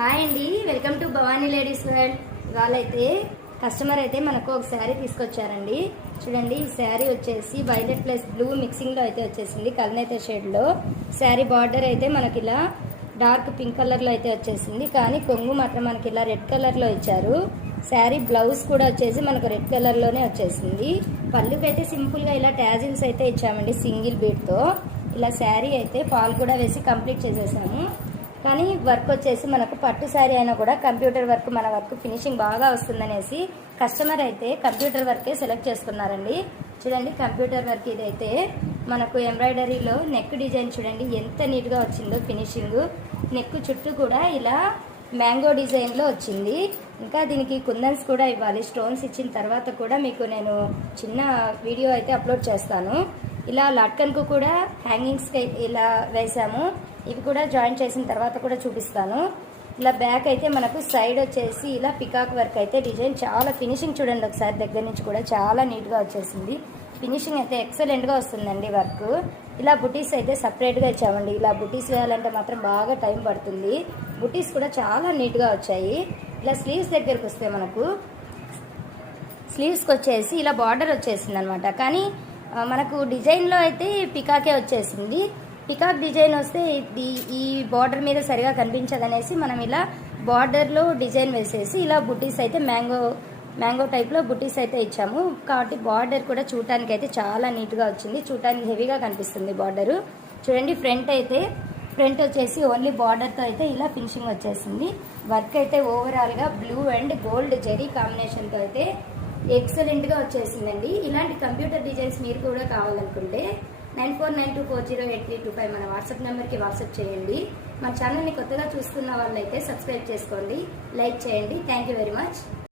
Hi అండి, welcome to Bhavani ladies world. వాళ్ళైతే customer అయితే మనకు ఒక శారీ తీసుకొచ్చారండి. చూడండి, ఈ శారీ వచ్చేసి వైలెట్ ప్లస్ బ్లూ మిక్సింగ్లో అయితే వచ్చేసింది. కల్నేత షేడ్లో శారీ బార్డర్ అయితే మనకి ఇలా డార్క్ పింక్ కలర్లో అయితే వచ్చేసింది. కానీ కొంగు మాత్రం మనకి ఇలా రెడ్ కలర్లో ఇచ్చారు. శారీ బ్లౌజ్ కూడా వచ్చేసి మనకు రెడ్ కలర్లోనే వచ్చేసింది. పళ్ళుకి అయితే సింపుల్గా ఇలా ట్యాజిల్స్ అయితే ఇచ్చామండి సింగిల్ బీట్తో. ఇలా శారీ అయితే పాలు కూడా వేసి కంప్లీట్ చేసేసాము. కానీ వర్క్ వచ్చేసి మనకు పట్టు శారీ అయినా కూడా కంప్యూటర్ వర్క్, మన వర్క్ ఫినిషింగ్ బాగా వస్తుందనేసి కస్టమర్ అయితే కంప్యూటర్ వర్కే సెలెక్ట్ చేసుకున్నారండి. చూడండి, కంప్యూటర్ వర్క్ ఇదైతే మనకు ఎంబ్రాయిడరీలో నెక్ డిజైన్ చూడండి ఎంత నీట్గా వచ్చిందో ఫినిషింగ్. నెక్ చుట్టూ కూడా ఇలా మ్యాంగో డిజైన్లో వచ్చింది. ఇంకా దీనికి కుందన్స్ కూడా ఇవ్వాలి. స్టోన్స్ ఇచ్చిన తర్వాత కూడా మీకు నేను చిన్న వీడియో అయితే అప్లోడ్ చేస్తాను. ఇలా లట్కన్కు కూడా హ్యాంగింగ్స్కి ఇలా వేసాము. ఇవి కూడా జాయిన్ చేసిన తర్వాత కూడా చూపిస్తాను. ఇలా బ్యాక్ అయితే మనకు సైడ్ వచ్చేసి ఇలా పికాక్ వర్క్ అయితే డిజైన్ చాలా ఫినిషింగ్ చూడండి ఒకసారి దగ్గర నుంచి కూడా చాలా నీట్గా వచ్చేసింది. ఫినిషింగ్ అయితే ఎక్సలెంట్గా వస్తుందండి వర్క్. ఇలా బుటీస్ అయితే సపరేట్గా ఇచ్చామండి. ఇలా బుటీస్ వేయాలంటే మాత్రం బాగా టైం పడుతుంది. బుటీస్ కూడా చాలా నీట్గా వచ్చాయి. ఇలా స్లీవ్స్ దగ్గరికి వస్తే మనకు స్లీవ్స్కి వచ్చేసి ఇలా బార్డర్ వచ్చేసింది అనమాట. కానీ మనకు డిజైన్లో అయితే పికాకే వచ్చేసింది. పికాక్ డిజైన్ వస్తే ఈ బార్డర్ మీద సరిగా కనిపించదనేసి మనం ఇలా బార్డర్లో డిజైన్ వేసేసి ఇలా బుటీస్ అయితే మ్యాంగో టైప్లో బుటీస్ అయితే ఇచ్చాము. కాబట్టి బార్డర్ కూడా చూడటానికి అయితే చాలా నీట్గా వచ్చింది. చూడటానికి హెవీగా కనిపిస్తుంది బార్డరు. చూడండి, ఫ్రంట్ వచ్చేసి ఓన్లీ బార్డర్తో అయితే ఇలా ఫినిషింగ్ వచ్చేసింది. వర్క్ అయితే ఓవరాల్గా బ్లూ అండ్ గోల్డ్ జెరీ కాంబినేషన్తో అయితే ఎక్సలెంట్గా వచ్చేసిందండి. ఇలాంటి కంప్యూటర్ డిజైన్స్ మీరు కూడా కావాలనుకుంటే 9492408325 మన వాట్సాప్ నెంబర్కి వాట్సాప్ చేయండి. మన ఛానల్ని కొత్తగా చూస్తున్న వాళ్ళైతే సబ్స్క్రైబ్ చేసుకోండి, లైక్ చేయండి. Thank you very much.